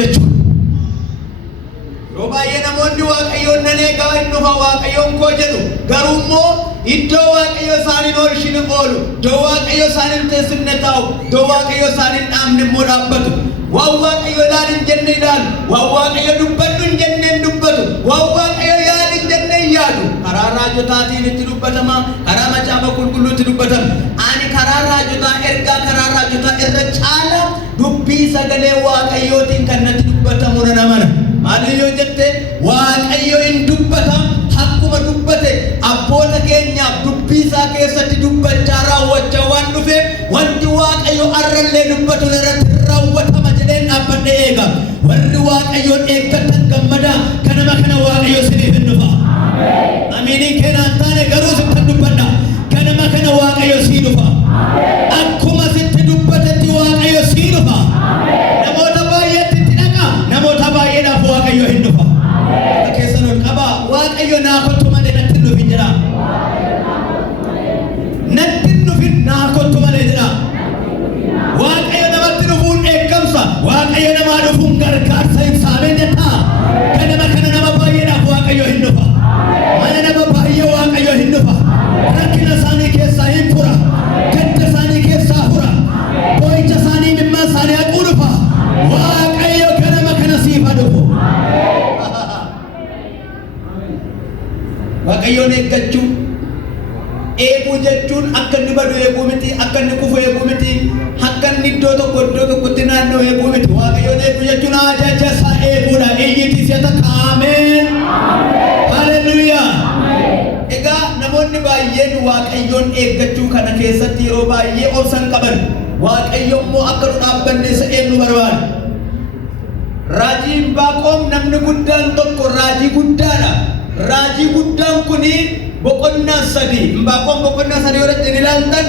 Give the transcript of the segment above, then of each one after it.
jechuudha. Yeroo baay'ee namoonni Waaqayyoon nan eegaa hin dhufa Waaqayyoon koo jedhu garuu immoo iddoo Waaqayyo isaaniin oolchin oolu iddoo Waaqayyo isaaniin teessifne taa'u iddoo Waaqayyo isaaniin dhaabne immoo dhaabbatu. Waan Waaqayyo ilaali hin jenne ilaalu, waan Waaqayyo dubbadhu hin jenne hin dubbatu, waan Waaqayyo yaadi hin jenne hin yaadu. Karaa raajotaatiin itti dubbatama, karaa macaafa qulqulluutti dubbatama. Ani karaa raajotaa ergaa karaa raajotaa irra caala dubbii sagalee Waaqayyootiin kan natti dubbatamu nan amana. Maaliif yoo jette Waaqayyo hin dubbata akkuma dubbate abboota keenyaaf dubbii isaa keessatti dubbachaa raawwachaa waan dhufeef wanti Waaqayyo arrallee dubbatu irratti raawwatama jedheen dhaabbadhe eega. Warri Waaqayyoon eeggatan gammada kanama kana Waaqayyo siniif hin dhufa. Amiinii keenaan taane garuu sitti dubbadha. Kanama kana Waaqayyo sii dhufa. Akkuma sitti dubbatetti Waaqayyo sii dhufa. Namoota baay'eetti itti dhaqa. Namoota baay'eedhaaf Waaqayyo hin dhufa. Keessan ol qaba Waaqayyo naa kottu malee natti hin dhufin jedha. Natti hin dhufin naa kottu malee jedha. Waaqayyo namatti dhufuun eeggamsa. Waaqayyo namaa dhufuun gargaarsa hin saameen jetta. Kanama kana nama baay'eedhaaf Waaqayyo hin dhufa. Mana nama baay'ee Waaqayyo hin dhufa. Rakkina isaanii keessaa hin fura. Gadda isaanii keessaa fura. Boo'icha isaanii mimmaa isaanii haquu dhufa. Waaqayyo kanama kana siifa dhufu. Waaqayyoon eeggachuu eeguu jechuun akka inni badu eeguu miti, akka inni kufu eeguu miti, akka inni iddoo tokkotti naannoo eeguu miti. Waaqayyoon eeguu jechuun ajaja isaa eeguudha. Iyyiti si'ata kaameen. Haleluuyaa. Egaa namoonni baay'een Waaqayyoon eeggachuu kana keessatti yeroo baay'ee obsan qaban. Waaqayyo immoo akka nu dhaabbanne isa eegnu barbaada. Raajii Baaqoom namni guddaan tokko raajii guddaadha. Raajii guddaan kuni boqonnaa sadii. Baaqoom boqonnaa sadii irratti ilaaltan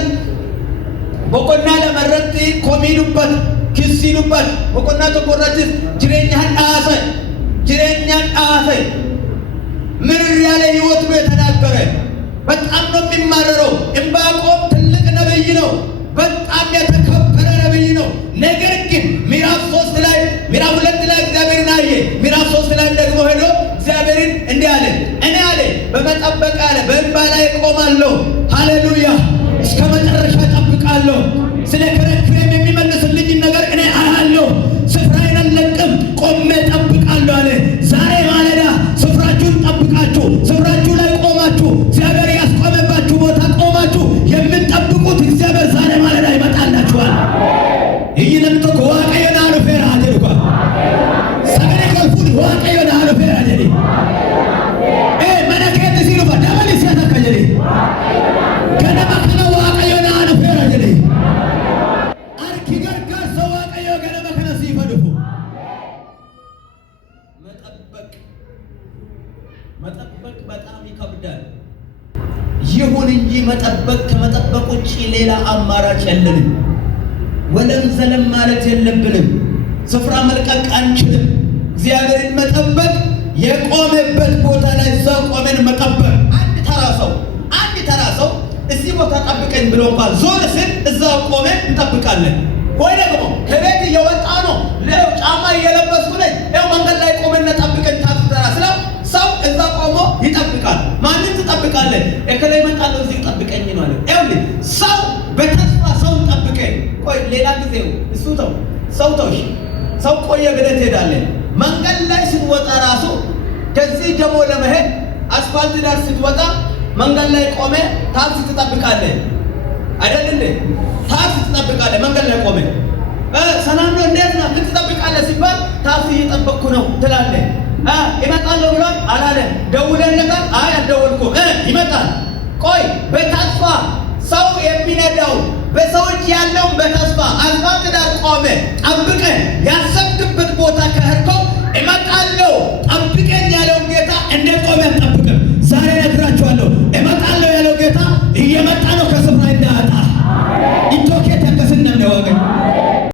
boqonnaa lama irratti komii dubbata, kissii dubbata. Boqonnaa tokko irrattis jireenyaan dhaase. ምን ያለ ህይወት ነው የተናገረ? በጣም ነው የሚማረረው። ዕንባቆም ትልቅ ነብይ ነው። በጣም የተከበረ ነብይ ነው። ነገር ግን ምዕራፍ 3 ላይ ምዕራፍ 2 ላይ እግዚአብሔርን አየ። ምዕራፍ 3 ላይ ደግሞ ሄዶ እግዚአብሔርን እንዲህ አለ፣ እኔ አለ በመጠበቅ አለ በእንባ ላይ እቆማለሁ። ሃሌሉያ። እስከ መጨረሻ እጠብቃለሁ። ስለ ክርክሬም የሚመልስልኝ ነገር እኔ አያለሁ። ስፍራዬን አልለቅም፣ ቆሜ እጠብቃለሁ አለ። ዛሬ ማለዳ ስፍራችሁን ጠብቃችሁ ስፍራችሁ ላይ ቆማችሁ እግዚአብሔር ያስቆመባችሁ ቦታ ቆማችሁ የምትጠብቁት እግዚአብሔር ዛሬ ማለዳ ይመጣላችኋል። ይህንም ተቆ Waaqayyoon dhufeera jedhu sagale qalfuun Waaqayyoon dhufeera jedhi mana keetti si dhufa dabali si akka jedhi ganama kana Waaqayyoon dhufeera jedhi arki gargaarsa Waaqayyoo ganama kana siif dhufu. መጠበቅ በጣም ይከብዳል። ይሁን እንጂ መጠበቅ ከመጠበቅ ውጪ ሌላ አማራጭ የለንም። ወለም ዘለም ማለት የለብንም። ስፍራ መልቀቅ አንችልም። እግዚአብሔርን መጠበቅ የቆመበት ቦታ ላይ እዛው ቆመን መጠበቅ። አንድ ተራ ሰው እዚህ ቦታ ጠብቀኝ ብሎ እንኳን ዞር ሲል እዛው ቆመን እንጠብቃለን። ወይ ደግሞ ከቤት እየወጣ ነው ጫማ እየለበስኩ ነኝ ያው መንገድ ላይ ቆመን ጠብቀኝ ታጥራ ስለው ሰው እዛ ቆሞ ይጠብቃል። ማንን ትጠብቃለህ? እከሌ ይመጣል እዚህ ጠብቀኝ ነው አለ። ይኸውልህ ሰው በተስፋ ሰው ጠብቀኝ። ቆይ ሌላ ጊዜው እሱ ሰው ቆየ ብለህ ትሄዳለህ። መንገድ ላይ ስትወጣ ራሱ ከዚህ ደግሞ ለመሄድ አስፋልት ዳር ስትወጣ መንገድ ላይ ቆመ ታክሲ ትጠብቃለህ አይደል እንዴ? ታክሲ ትጠብቃለህ መንገድ ላይ ቆመ። ሰላም ነው እንዴት ነው ምን ትጠብቃለህ ሲባል ታክሲ እየጠበቅኩ ነው ትላለህ። ይመጣል ብሎ አላለ። ደውለለታል? አይ አልደወልኩም። ይመጣል። ቆይ በተስፋ ሰው የሚነዳው በሰዎች ያለውን በተስፋ አስፋልት ዳር ቆመ ጠብቀ ያሰብክበት ቦታ ከሄድከው እመጣለሁ ጠብቀኝ ያለውን ጌታ እንዴት ቆመ አትጠብቅም? ዛሬ እነግራችኋለሁ